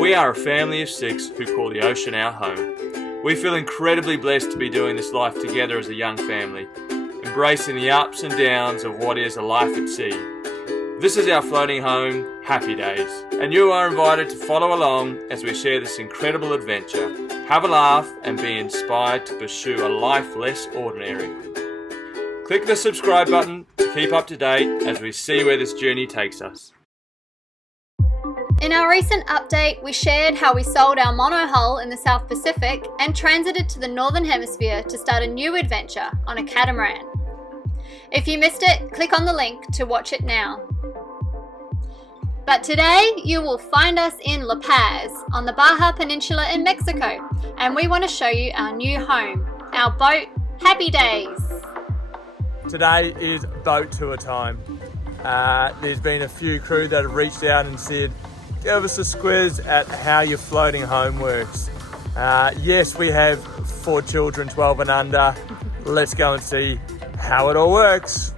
We are a family of 6 who call the ocean our home. We feel incredibly blessed to be doing this life together as a young family, embracing the ups and downs of what is a life at sea. This is our floating home, Happy Days, and you are invited to follow along as we share this incredible adventure, have a laugh and be inspired to pursue a life less ordinary. Click the subscribe button to keep up to date as we see where this journey takes us. In our recent update, we shared how we sold our monohull in the South Pacific and transited to the Northern Hemisphere to start a new adventure on a catamaran. If you missed it, click on the link to watch it now. But today, you will find us in La Paz on the Baja Peninsula in Mexico, and we want to show you our new home, our boat, Happy Days. Today is boat tour time. There's been a few crew that have reached out and said, give us a squiz at how your floating home works. Yes, we have 4 children, 12 and under. Let's go and see how it all works.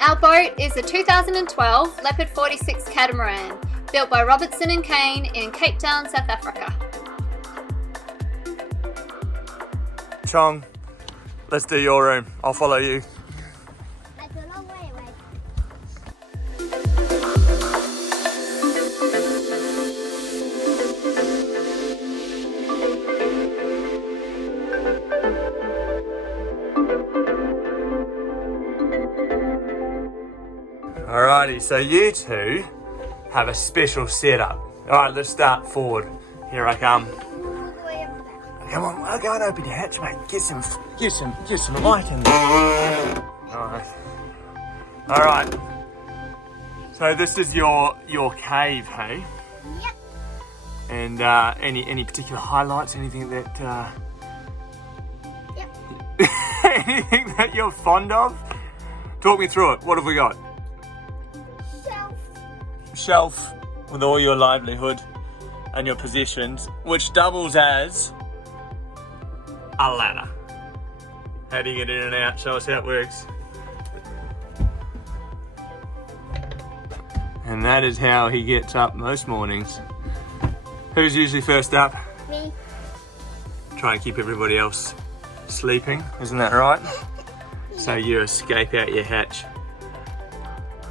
Our boat is a 2012 Leopard 46 catamaran, built by Robertson and Kane in Cape Town, South Africa. Chong, let's do your room. I'll follow you. Alrighty, so you two have a special setup. Alright, let's start forward. Here I come. Come on, I'll go and open your hatch, mate. Get some light in there. Nice. Alright. So this is your cave, hey? Yep. And any particular highlights? Anything that Yep. anything that you're fond of? Talk me through it. What have we got? Shelf with all your livelihood and your possessions, which doubles as a ladder. How do you get in and out? Show us how it works. And that is how he gets up most mornings. Who's usually first up? Me. Try and keep everybody else sleeping, isn't that right? So you escape out your hatch.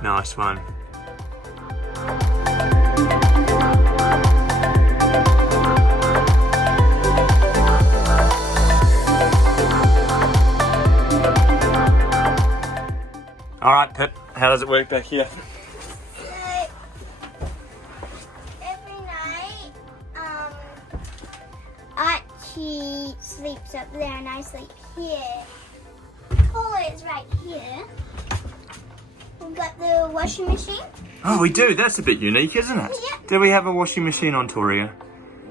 Nice one. All right, Pip, how does it work back here? So, every night, Archie sleeps up there and I sleep here. Toilet's right here. We've got the washing machine. Oh, we do. That's a bit unique, isn't it? Yeah. Do we have a washing machine on tour here?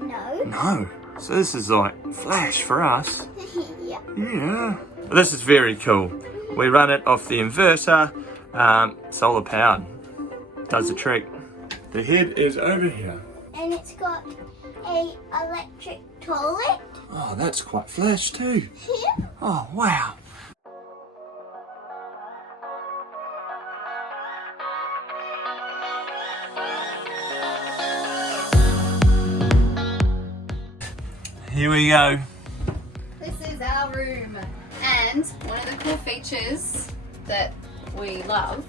No. No. So this is like flash for us. Yep. Yeah. Well, this is very cool. We run it off the inverter, solar powered. Does the trick. The head is over here. And it's got a electric toilet. Oh, that's quite flash too. Yeah. Oh, wow. Here we go. This is our room, and one of the cool features that we love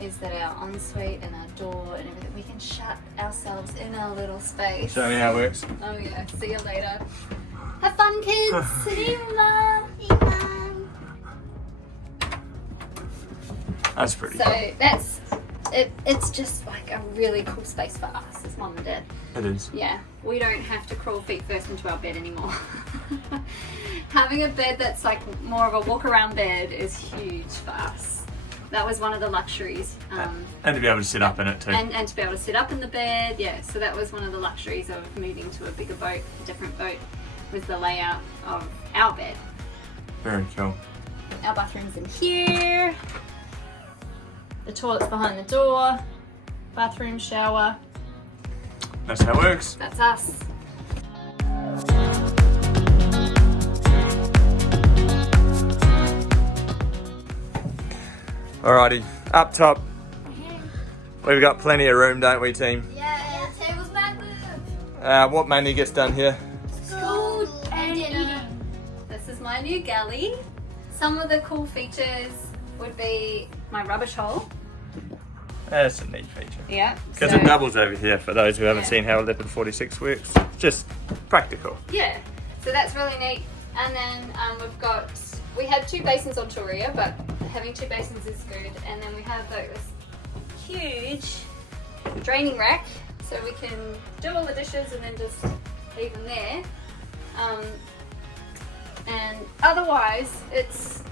is that our ensuite and our door and everything, we can shut ourselves in our little space. Show me how it works. Oh yeah, see you later. Have fun, kids. See you, Mum. Hey, Mum. That's pretty So cool. that's it. It's just like a really cool space for us as Mum and Dad. It is. Yeah, we don't have to crawl feet first into our bed anymore. Having a bed that's like more of a walk around bed is huge for us. That was one of the luxuries. And to be able to sit up in it too. And to be able to sit up in the bed, yeah. So that was one of the luxuries of moving to a bigger boat, a different boat, was the layout of our bed. Very cool. Our bathroom's in here. The toilet's behind the door. Bathroom, shower. That's how it works. That's us. Alrighty, Up top, we've got plenty of room, don't we, team? Yeah, table's massive. What mainly gets done here? School and dinner. This is my new galley. Some of the cool features would be my rubbish hole. That's a neat feature. Yeah. Because it doubles over here for those who haven't seen how a Leopard 46 works. Just practical. Yeah. So that's really neat. And then we had 2 basins on Touria, but having 2 basins is good. And then we have like this huge draining rack, so we can do all the dishes and then just leave them there. And otherwise, it's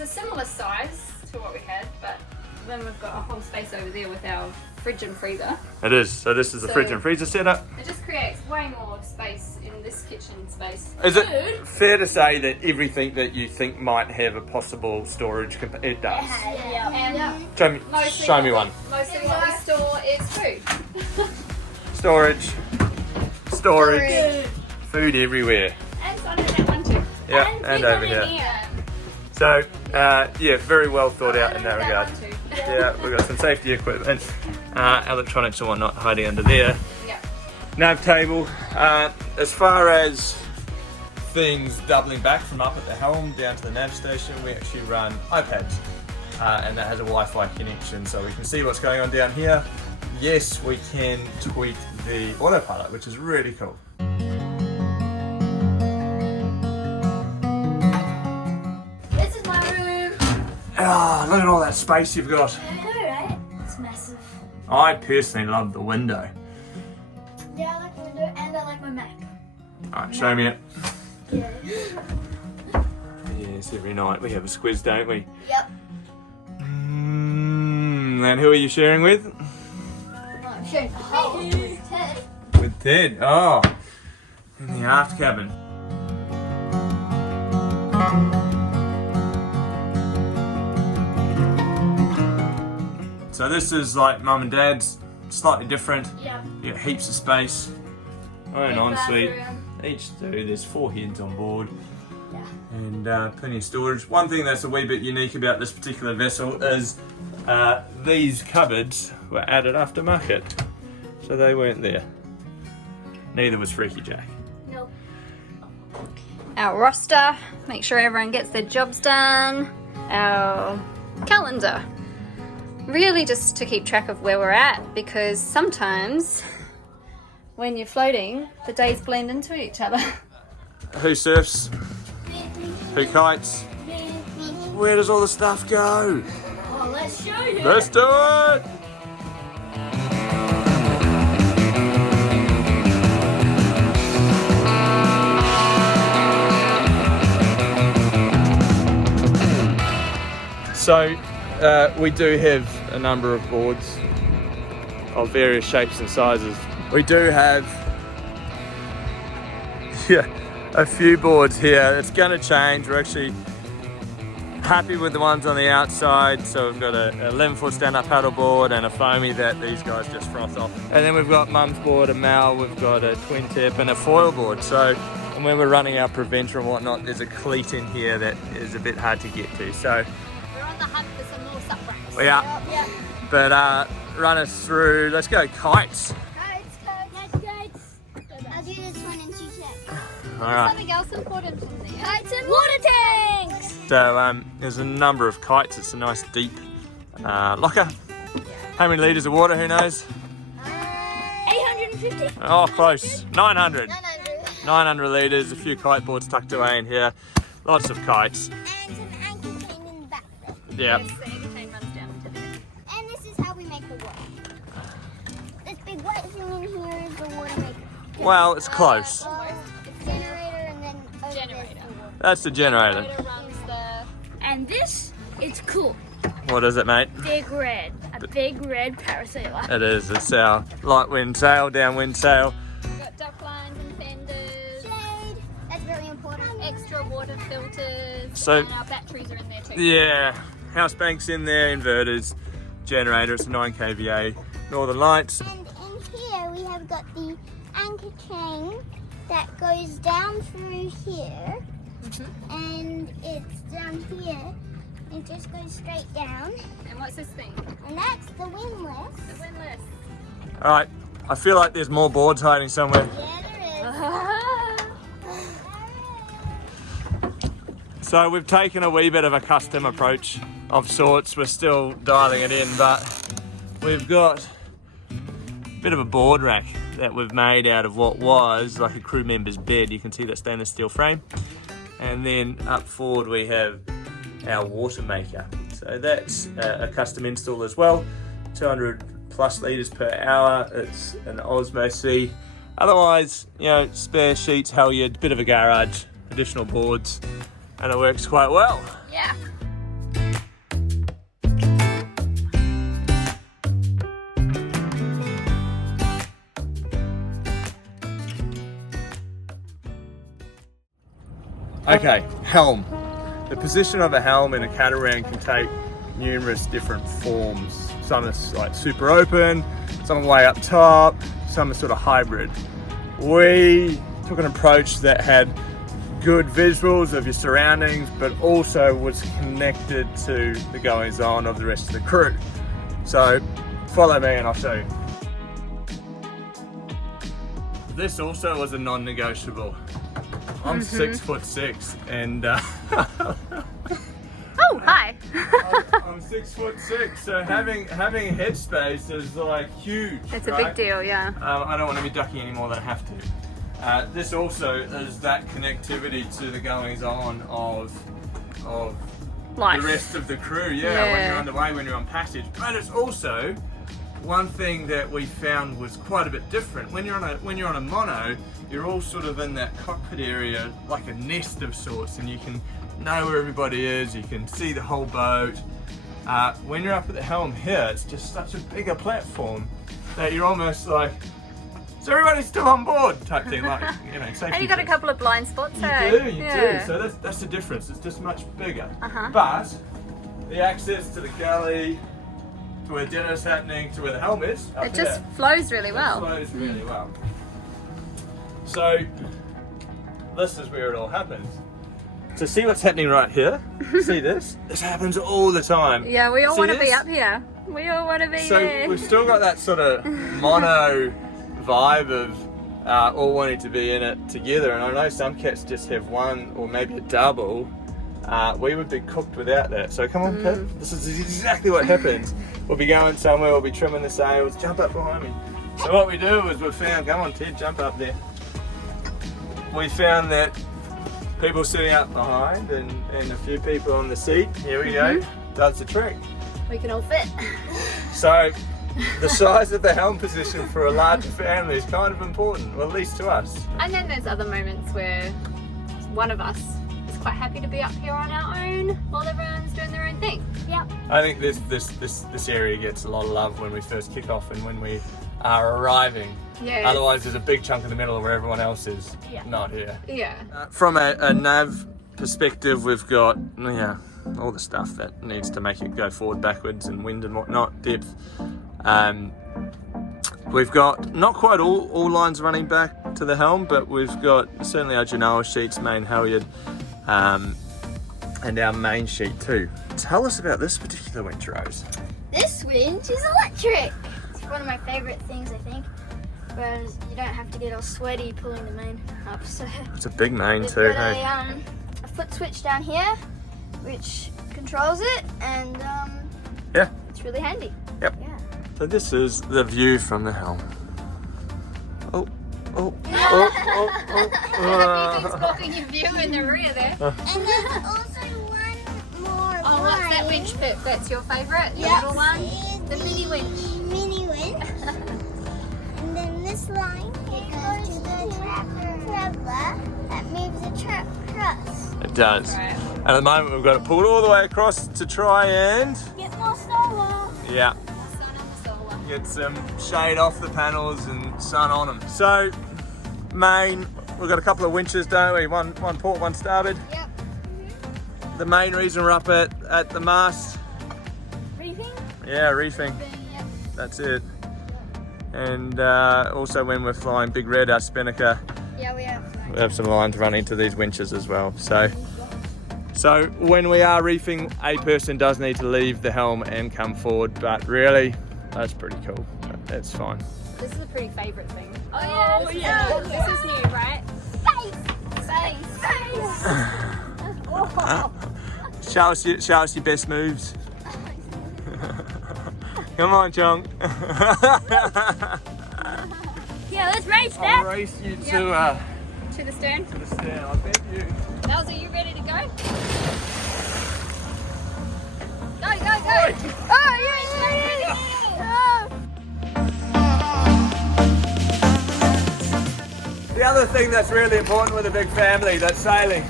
a similar size to what we had, but then we've got a whole space over there with our fridge and freezer. It is. So this is the fridge and freezer setup. It just creates way more space in this kitchen space. Is it fair to say that everything that you think might have a possible storage, it does? And Show me one. mostly what we store is food. Storage, food everywhere. And under that one too. Yeah, and over here. So, yeah, very well thought out in that regard. Yeah, we've got some safety equipment, electronics and whatnot hiding under there. Yeah. Nav table. As far as things doubling back from up at the helm down to the nav station, we actually run iPads, and that has a Wi-Fi connection, so we can see what's going on down here. Yes, we can tweak the autopilot, which is really cool. This is my room. Oh, look at all that space you've got. Right? It's massive. I personally love the window. Yeah, I like the window and I like my Mac. Alright, show me it. Yeah. Yes, every night we have a squiz, don't we? Yep. And who are you sharing with? I'm sharing the whole with Ted. With Ted. Oh, in the aft cabin. So this is like mum and dad's, slightly different. Yep. You got heaps of space. Own ensuite. Bathroom. Each do. There's 4 heads on board. Yeah. And plenty of storage. One thing that's a wee bit unique about this particular vessel is these cupboards were added aftermarket, so they weren't there. Neither was Freaky Jack. Nope. Our roster, make sure everyone gets their jobs done. Our calendar, really just to keep track of where we're at, because sometimes when you're floating, the days blend into each other. Who surfs? Who kites? Where does all the stuff go? Well, let's show you. Let's do it! So we do have a number of boards of various shapes and sizes. We do have a few boards here. It's going to change. We're actually happy with the ones on the outside. So we've got a 11-foot stand-up paddle board and a foamy that these guys just froth off. And then we've got Mum's board, a Mal, we've got a twin tip and a foil board. So and when we're running our preventer and whatnot, there's a cleat in here that is a bit hard to get to. So We're on the hunt for some more sup racks. we are. Yeah. But run us through, let's go kites. I'll do this one in 2 seconds. All right. Something else important from there. Kites and water tanks! So there's a number of kites. It's a nice deep locker. How many litres of water, who knows? 850. Oh, close. 900. 900. 900 litres, a few kite boards tucked away in here. Lots of kites. And some anchor chain in the back there. Yeah. Yes, the anchor chain runs down to there. And this is how we make the water. This big white thing in here is the water maker. Well, it's close. Well, it's generator and then over Generator. this, the water. That's the generator. Generator runs the... And this is cool. What is it, mate? Big red. A big red parasailer. It is. It's our light wind sail, downwind sail. We've got duck lines and fenders, Shade. That's very important. extra water filters, So- and our batteries are in there too. Yeah. House banks in there, inverters, generator. It's a 9 kVA. Northern Lights. And in here we have got the anchor chain that goes down through here. And it's down here It just goes straight down. And what's this thing? And that's the windlass. The windlass. All right, I feel like there's more boards hiding somewhere. Yeah, there is. So we've taken a wee bit of a custom approach of sorts. We're still dialing it in, but we've got a bit of a board rack that we've made out of what was like a crew member's bed. You can see that stainless steel frame. And then up forward we have our water maker. So that's a custom install as well. 200 plus litres per hour. It's an Osmo C. Otherwise, you know, spare sheets, halyard, bit of a garage, additional boards, and it works quite well. Yeah. Okay, helm. The position of a helm in a catamaran can take numerous different forms. Some is like super open, some way up top, some are sort of hybrid. We took an approach that had good visuals of your surroundings, but also was connected to the goings on of the rest of the crew. So follow me and I'll show you. This also was a non-negotiable. I'm 6'6" and Oh, hi. I'm 6'6", so having headspace is like huge. It's a big deal, yeah. I don't want to be ducking any more than I have to. This also is that connectivity to the goings on of Life. the rest of the crew. Yeah, when you're underway, when you're on passage. But it's also one thing that we found was quite a bit different. When you're on a mono, you're all sort of in that cockpit area like a nest of sorts, and you can know where everybody is, you can see the whole boat. When you're up at the helm here, it's just such a bigger platform that you're almost like, so everybody's still on board type thing, like, you know, safety. And you got a first. couple of blind spots, You do. So that's the difference. It's just much bigger. But the access to the galley, to where dinner's happening, to where the helm is, up It just here, flows really well. It flows really well. So this is where it all happens. So see what's happening right here? See this? This happens all the time. Yeah, we all See want to be this? up here. We all want to be So there. we've still got that sort of mono vibe of all wanting to be in it together, and I know some cats just have one or maybe a double. We would be cooked without that. So come on, Pip. This is exactly what happens. We'll be going somewhere, we'll be trimming the sails, jump up behind me. So what we do is we found, come on Ted, jump up there. We found that people sitting up behind and a few people on the seat, here we go, does the trick. We can all fit. So the size of the helm position for a larger family is kind of important, well, at least to us. And then there's other moments where one of us is quite happy to be up here on our own while everyone's doing their own thing. Yep. I think this area gets a lot of love when we first kick off and when we are arriving. Yeah. Otherwise there's a big chunk in the middle where everyone else is not here. Yeah. From a nav perspective, we've got all the stuff that needs to make it go forward, backwards, and wind and whatnot, depth. We've got not quite all lines running back to the helm, but we've got certainly our Genoa sheets, main halyard, and our main sheet too. Tell us about this particular winch, Rose. This winch is electric. It's one of my favorite things, I think. Whereas you don't have to get all sweaty pulling the main up. So It's a big main we've too, got hey? a foot switch down here, which controls it, and Yeah. it's really handy. Yep. Yeah. So this is the view from the helm. Oh. Everything's blocking your view in the rear there. And there's also one more Oh, what's that winch, Pip? That's your favourite? The Yes, little one? it's The mini winch. Mini winch. And then this line here goes to the traveller that moves the truss. It does. Right. And at the moment we've got it pulled all the way across to try and Get more solar. yeah, Sun on the solar. get some shade off the panels and sun on them. So main, we've got a couple of winches, don't we? One port, one starboard. Yep. The main reason we're up at the mast, Reefing? yeah, reefing. Yep. That's it. And also when we're flying Big Red, our spinnaker, Yeah, we have. we have some lines running to these winches as well. So So when we are reefing, a person does need to leave the helm and come forward, but really, that's pretty cool. That's fine. This is a pretty favourite thing. Oh yeah, this is new, right? Space. Show us your best moves. Come on, Chong. Yeah, let's race I'll that. race you To the stern. to the stern. I bet you. Nels, are you ready to go? Go! Oh, you're ready! The other thing that's really important with a big family that's sailing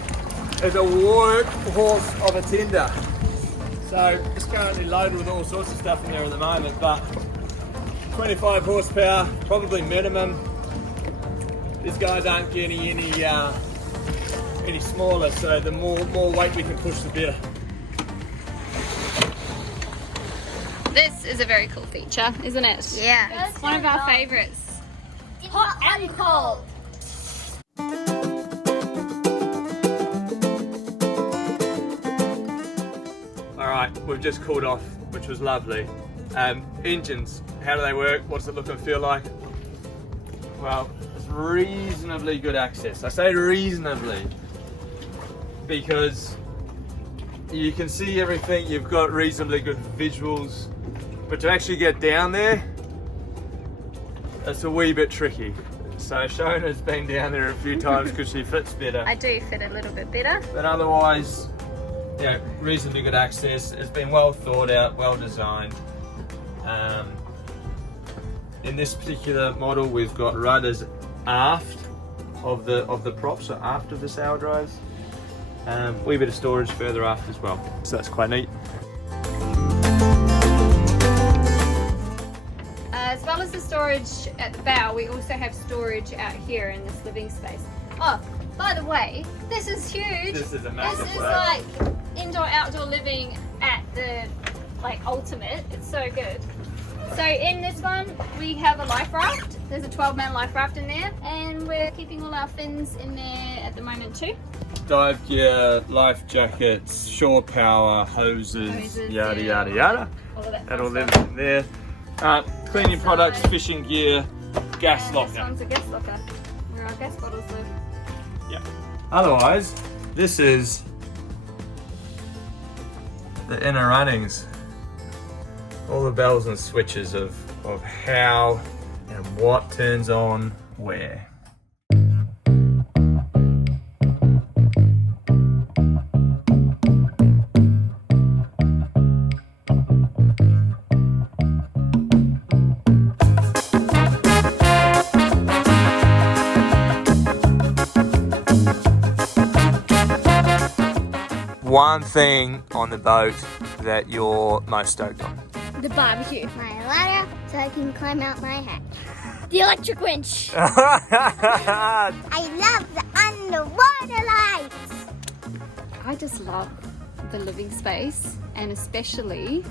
is a workhorse of a tender. So it's currently loaded with all sorts of stuff in there at the moment, but 25 horsepower, probably minimum. These guys aren't getting any smaller, so the more weight we can push, the better. This is a very cool feature, isn't it? Yeah. It's one of our favourites. Hot and cold. Alright, we've just cooled off, which was lovely. Engines, how do they work? What's it look and feel like? Well, it's reasonably good access. I say reasonably because you can see everything, you've got reasonably good visuals, but to actually get down there, it's a wee bit tricky. So Shona's been down there a few times because she fits better. I do fit a little bit better. But otherwise, yeah, reasonably good access. It's been well thought out, well designed. In this particular model, we've got rudders aft of the prop, so aft of the sail drives. Wee bit of storage further aft as well, so that's quite neat. As well as the storage at the bow, we also have storage out here in this living space. Oh, by the way, this is huge. This is a massive This is place. like indoor-outdoor living at the ultimate. It's so good. So in this one, we have a life raft. There's a 12-man life raft in there, and we're keeping all our fins in there at the moment too. Dive gear, life jackets, shore power, hoses, yada yeah. yada yada. All of that. That all fun lives stuff. in there. Cleaning products, fishing gear, gas And locker. This one's a gas locker, where our gas bottles live. Yeah. Otherwise, this is the inner runnings. All the bells and switches of how and what turns on where. One thing on the boat that you're most stoked on? The barbecue. My ladder so I can climb out my hatch. The electric winch. I love the underwater lights. I just love the living space, and especially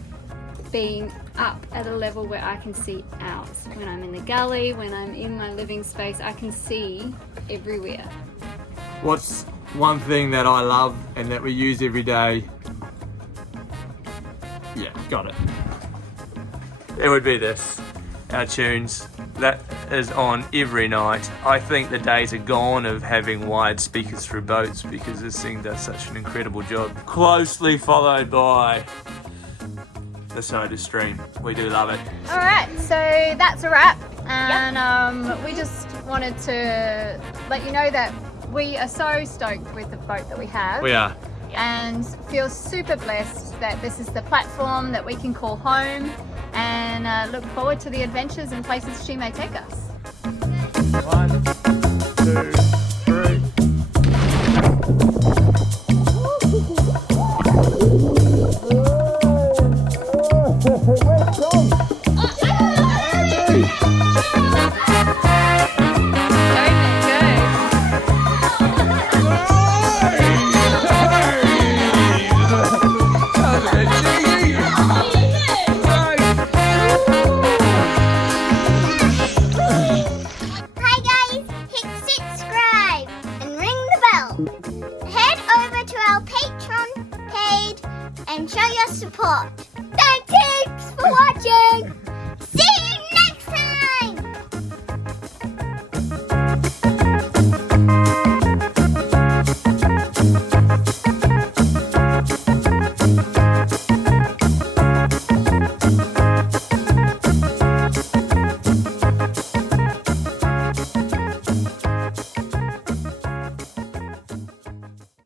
being up at a level where I can see out. When I'm in the galley, when I'm in my living space, I can see everywhere. What's one thing that I love and that we use every day? Yeah, got it. It would be this, our tunes. That is on every night. I think the days are gone of having wired speakers through boats because this thing does such an incredible job. Closely followed by the Soda Stream. We do love it. All right, so that's a wrap, and we just wanted to let you know that we are so stoked with the boat that we have. We are. And feel super blessed that this is the platform that we can call home, and look forward to the adventures and places she may take us. 1, 2, 3. Where's Tom?